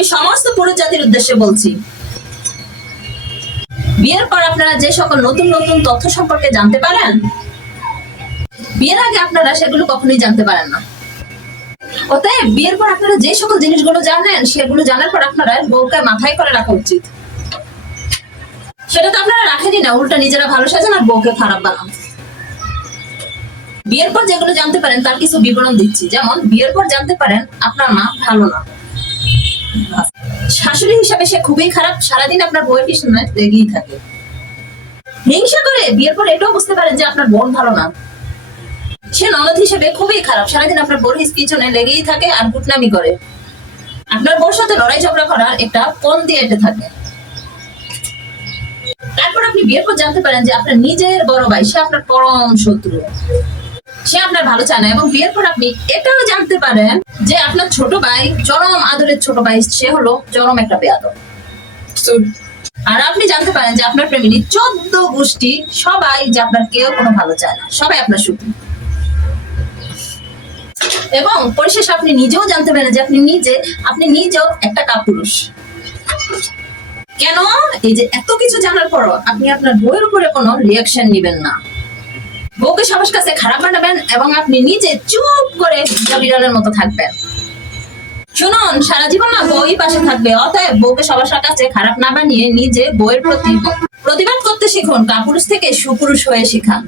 আমি সমস্ত পুরুষ জাতির উদ্দেশ্যে বলছি। বিয়ের পর আপনারা যে সকল নতুন নতুন তথ্য সম্পর্কে জানতে পারেন, বিয়ের আগে আপনারা সেগুলো কখনোই জানতে পারেন না। অতএব বিয়ের পর আপনারা যে সকল জিনিসগুলো জানেন, সেগুলো জানার পর আপনারা বউকে মাথায় করে রাখা উচিত। সেটা তো আপনারা রাখেনই না, উল্টা নিজেরা ভালো সাজেন আর বউকে খারাপ বানান। বিয়ের পর যেগুলো জানতে পারেন, তার কিছু বিবরণ দিচ্ছি। যেমন, বিয়ের পর জানতে পারেন, আপনার মা ভালো না। শাশুড়ি হিসাবে সে খুবই খারাপ। সারাদিন আপনার বউয়ের পিছনে লেগেই থাকে? হিংসা করে বিয়ের পর এটাও বুঝতে পারেন যে আপনার বোন ভালো না। সে ননদ হিসেবে খুবই খারাপ। সারাদিন আপনার বোর হিস পিছনে লেগেই থাকে আর গুটনামি করে। আপনার বোর সাথে লড়াই ঝগড়া করার একটা পণ দিয়ে এটে থাকে। তারপর আপনি বিয়ের পর জানতে পারেন যে আপনার নিজের বড় ভাই, সে আপনার পরম শত্রু। সে আপনার ভালো চায় না এবং বিয়ের পর আপনি এটাও জানতে পারেন যে আপনার ছোট ভাই চরম আদরের ছোট ভাই সে হলো চরম একটা বেয়াদব। আর আপনি জানতে পারেন যে আপনার প্রেমিনী চোদ্দ গোষ্ঠী সবাই যে আপনার কেউ কোনো ভালো চায় না সবাই আপনার সুখী। এবং পরিশেষে আপনি নিজেও জানতে পারেন যে আপনি নিজে আপনি নিজেও একটা কাপুরুষ। কেন? এই যে এত কিছু জানার পরও আপনি আপনার বইয়ের উপরে কোনো রিয়াকশন নেবেন না। বউকে সবার কাছে খারাপ বানাবেন এবং আপনি নিজে চুপ করে বিড়ালের মতো থাকবেন। শুনুন, সারা জীবন না বই পাশে থাকবে, অতএব বউকে সবার কাছে খারাপ না বানিয়ে নিজে বইয়ের প্রতি প্রতিবাদ করতে শিখুন, কাপুরুষ থেকে সুপুরুষ হয়ে শিখান।